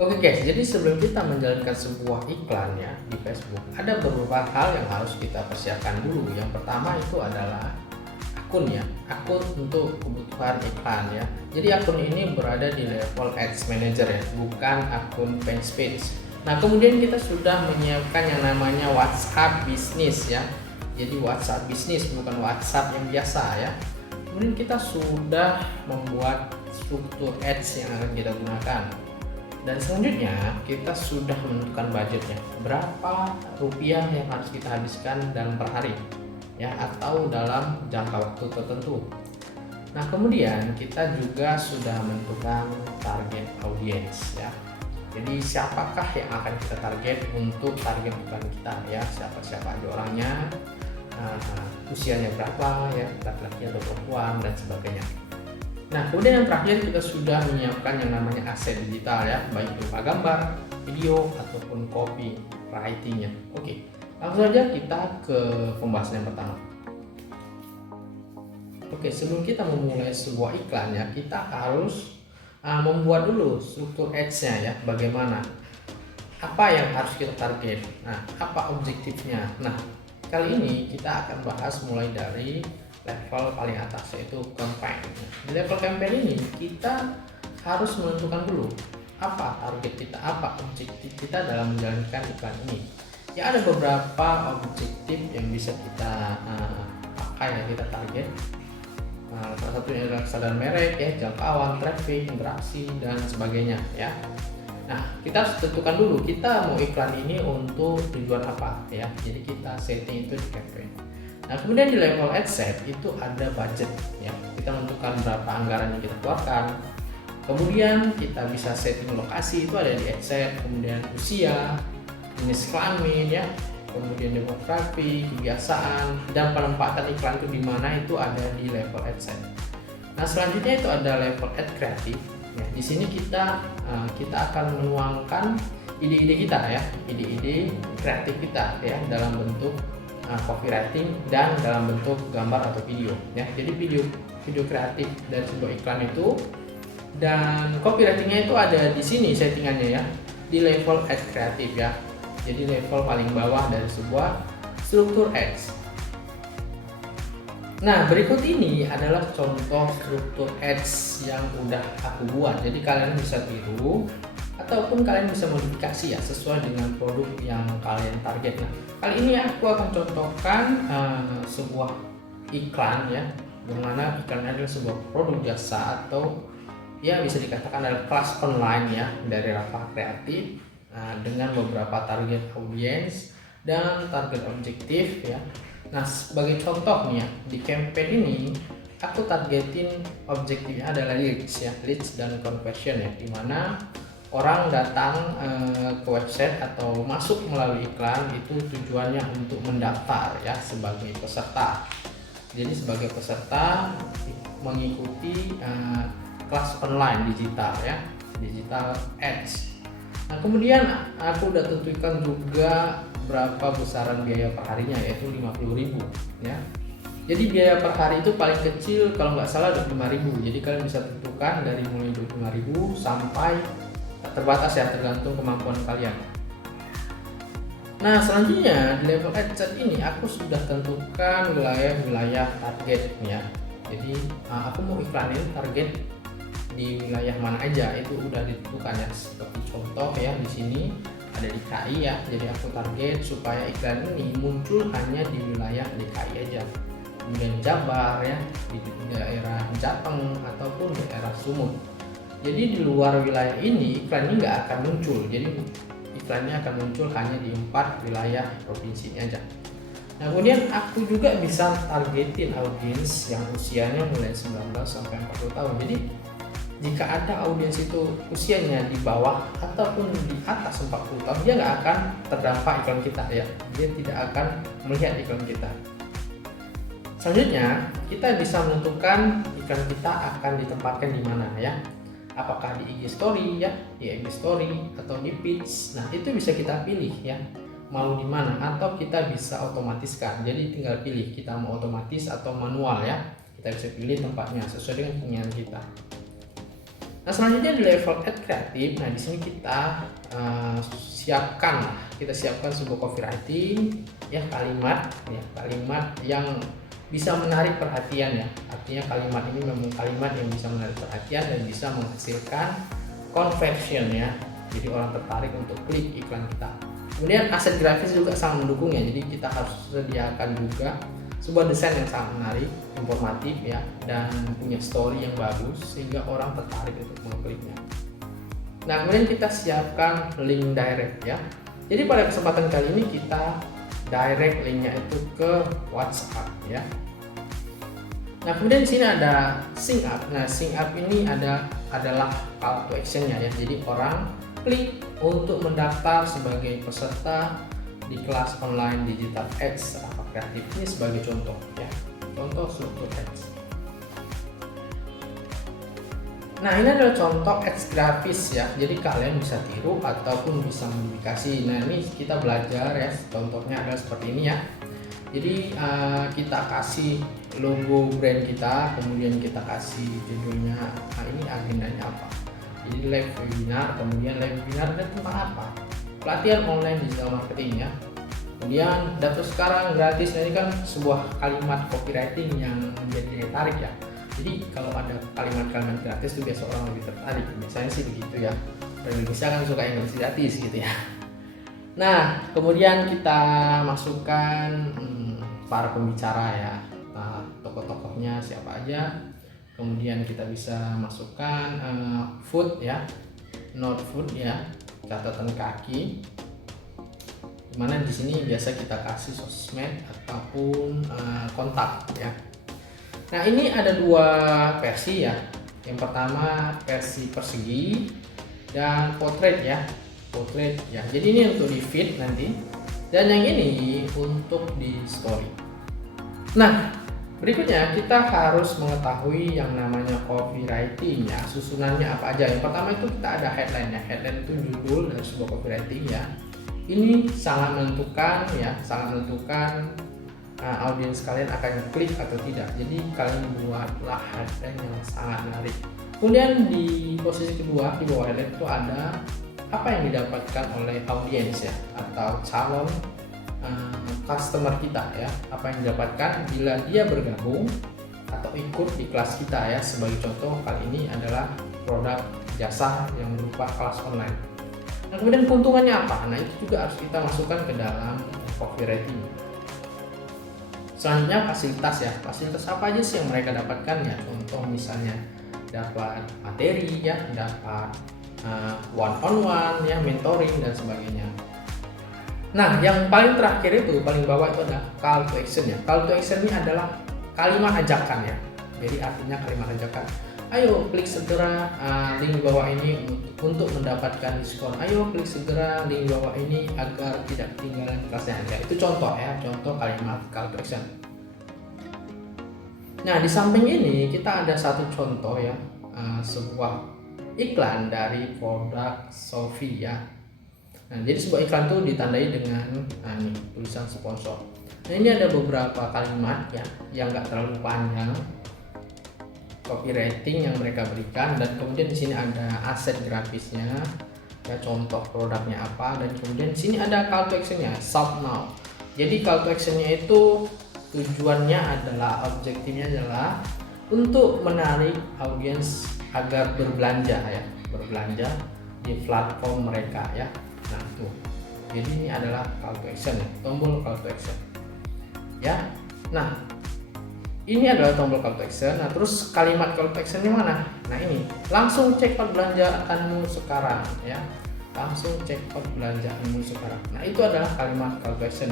Oke guys, jadi sebelum kita menjalankan sebuah iklan ya di Facebook, ada beberapa hal yang harus kita persiapkan dulu. Yang pertama itu adalah akun ya, akun untuk kebutuhan iklan ya. Jadi akun ini berada di level Ads Manager ya, bukan akun fanpage. Nah kemudian kita sudah menyiapkan yang namanya WhatsApp Business ya. Jadi WhatsApp Business bukan WhatsApp yang biasa ya. Kemudian kita sudah membuat struktur ads yang akan kita gunakan. Dan selanjutnya kita sudah menentukan budgetnya, berapa rupiah yang harus kita habiskan dalam per hari ya, atau dalam jangka waktu tertentu. Nah kemudian kita juga sudah menentukan target audience ya. Jadi siapakah yang akan kita target untuk target iklan kita ya, siapa aja orangnya, usianya berapa ya, laki-laki atau perempuan dan sebagainya. Nah kemudian yang terakhir kita sudah menyiapkan yang namanya aset digital ya, baik berupa gambar, video ataupun copy writingnya. Oke, langsung saja kita ke pembahasan yang pertama. Oke, sebelum kita memulai sebuah iklan ya, kita harus membuat dulu struktur ads-nya ya, bagaimana, apa yang harus kita target, nah apa objektifnya. Nah kali ini kita akan bahas mulai dari level paling atas, yaitu campaign. Di level campaign ini kita harus menentukan dulu apa target kita, apa objektif kita dalam menjalankan iklan ini. Ya ada beberapa objektif yang bisa kita pakai ya, kita target. Salah satunya adalah kesadaran merek ya, jangkauan, traffic, interaksi dan sebagainya ya. Nah kita harus tentukan dulu kita mau iklan ini untuk tujuan apa ya. Jadi kita setting itu di campaign. Nah kemudian di level adset itu ada budget ya, kita menentukan berapa anggaran yang kita keluarkan. Kemudian kita bisa setting lokasi, itu ada di adset. Kemudian usia, jenis kelamin ya, kemudian demografi, kebiasaan, dan penempatan iklan itu di mana, itu ada di level adset. Nah selanjutnya itu ada level ad kreatif ya. Di sini kita akan menuangkan ide-ide kita ya, ide-ide kreatif kita ya, dalam bentuk copywriting dan dalam bentuk gambar atau video ya. Jadi video kreatif dari sebuah iklan itu, dan copywritingnya itu ada di sini settingannya ya, di level ad kreatif ya. Jadi level paling bawah dari sebuah struktur ads. Nah berikut ini adalah contoh struktur ads yang udah aku buat, jadi kalian bisa tiru ataupun kalian bisa modifikasi ya, sesuai dengan produk yang kalian target. Nah kali ini aku akan contohkan sebuah iklan ya, dimana iklan adalah sebuah produk jasa atau ya bisa dikatakan adalah kelas online ya dari Rafa Kreatif, dengan beberapa target audience dan target objektif ya. Nah sebagai contoh nih ya, di campaign ini aku targetin objektifnya adalah leads ya, leads dan conversion ya, dimana orang datang ke website atau masuk melalui iklan itu tujuannya untuk mendaftar ya sebagai peserta. Jadi sebagai peserta mengikuti kelas online digital ya, digital ads. Nah kemudian aku udah tentukan juga berapa besaran biaya per harinya, yaitu 50.000 ya. Jadi biaya per hari itu paling kecil kalau nggak salah 25.000. Jadi kalian bisa tentukan dari mulai 25.000 sampai terbatas ya, tergantung kemampuan kalian. Nah selanjutnya di level adset ini aku sudah tentukan wilayah-wilayah target ya. Jadi aku mau iklanin target di wilayah mana aja, itu udah ditentukan ya. Seperti contoh ya, di sini ada DKI ya. Jadi aku target supaya iklan ini muncul hanya di wilayah DKI aja. Kemudian Jabar ya, di daerah Jateng ataupun daerah Sumut. Jadi di luar wilayah ini iklan ini nggak akan muncul. Jadi iklannya akan muncul hanya di 4 wilayah provinsi aja. Nah kemudian aku juga bisa targetin audiens yang usianya mulai 19 sampai 40 tahun. Jadi jika ada audiens itu usianya di bawah ataupun di atas 40 tahun, dia nggak akan terdampak iklan kita ya. Dia tidak akan melihat iklan kita. Selanjutnya kita bisa menentukan iklan kita akan ditempatkan di mana ya. Apakah di IG story ya, di IG story atau di feeds. Nah itu bisa kita pilih ya, mau di mana, atau kita bisa otomatiskan. Jadi tinggal pilih kita mau otomatis atau manual ya. Kita bisa pilih tempatnya sesuai dengan keinginan kita. Nah, selanjutnya di level ad kreatif. Nah, di sini kita siapkan sebuah copywriting ya, kalimat yang bisa menarik perhatian ya. Artinya kalimat ini memang kalimat yang bisa menarik perhatian dan bisa menghasilkan conversion ya. Jadi orang tertarik untuk klik iklan kita. Kemudian aset grafis juga sangat mendukung ya. Jadi kita harus sediakan juga sebuah desain yang sangat menarik, informatif ya, dan punya story yang bagus sehingga orang tertarik untuk mengkliknya. Nah, kemudian kita siapkan link direct ya. Jadi pada kesempatan kali ini kita direct linknya itu ke WhatsApp ya. Nah, kemudian di sini ada sync up. Nah, sync up ini adalah call to action-nya ya. Jadi orang klik untuk mendaftar sebagai peserta di kelas online digital ads apa kreatif. Ini sebagai contoh ya, contoh struktur ads. Nah, ini adalah contoh ads grafis ya, jadi kalian bisa tiru ataupun bisa modifikasi. Nah, ini kita belajar ya, contohnya adalah seperti ini ya. Jadi kita kasih logo brand kita, kemudian kita kasih judulnya, ini agendanya apa. Jadi live webinar, kemudian live webinar dan tentang apa? Pelatihan online digital marketing ya. Kemudian daftar sekarang gratis. Nah, ini kan sebuah kalimat copywriting yang menjadi tarik ya. Jadi kalau ada kalimat-kalimat gratis itu biasa orang lebih tertarik. Biasanya sih begitu ya. Dan Indonesia kan suka yang gratis gitu ya. Nah, kemudian kita masukkan para pembicara ya, tokoh-tokohnya siapa aja. Kemudian kita bisa masukkan food ya, note food ya, catatan kaki. Dimana di sini biasa kita kasih sosmed ataupun kontak ya. Nah, ini ada dua versi ya. Yang pertama versi persegi dan portrait ya, portrait ya. Jadi ini untuk di feed nanti, dan yang ini untuk di story. Nah, berikutnya kita harus mengetahui yang namanya copywriting ya, susunannya apa aja. Yang pertama itu kita ada headline ya. Headline itu judul dari sebuah copywriting ya. Ini sangat menentukan ya, audiens kalian akan klik atau tidak. Jadi kalian buatlah headline yang sangat menarik. Kemudian di posisi kedua di bawah headline itu ada apa yang didapatkan oleh audiens ya, atau calon customer kita ya. Apa yang didapatkan bila dia bergabung atau ikut di kelas kita ya. Sebagai contoh kali ini adalah produk jasa yang berupa kelas online. Nah, kemudian keuntungannya apa? Nah, itu juga harus kita masukkan ke dalam copywriting. Selanjutnya fasilitas ya. Fasilitas apa aja sih yang mereka dapatkan ya? Contoh misalnya dapat materi ya, dapat one on one ya, mentoring dan sebagainya. Nah, yang paling terakhir itu, paling bawah itu adalah call to action ya. Call to action ini adalah kalimat ajakan ya. Jadi artinya kalimat ajakan. Ayo klik segera link di bawah ini untuk mendapatkan diskon. Ayo klik segera link di bawah ini agar tidak ketinggalan kelasnya. Ya, itu contoh ya, contoh kalimat call to action. Nah, di samping ini kita ada satu contoh ya, sebuah iklan dari produk Shopee ya. Nah, jadi sebuah iklan itu ditandai dengan nih, tulisan sponsor. Nah, ini ada beberapa kalimat ya yang nggak terlalu panjang, copywriting yang mereka berikan, dan kemudian di sini ada aset grafisnya ya, contoh produknya apa, dan kemudian di sini ada call to action-nya, shop now. Jadi call to action-nya itu tujuannya adalah, objektifnya adalah untuk menarik audiens agar berbelanja ya, berbelanja di platform mereka ya. Nah, itu. Jadi ini adalah call to action ya, tombol call to action. Ya. Nah, ini adalah tombol call to action. Nah, terus kalimat call to action di mana? Nah, ini. Langsung check out belanjaanmu sekarang ya. Langsung check out belanjaanmu sekarang. Nah, itu adalah kalimat call to action.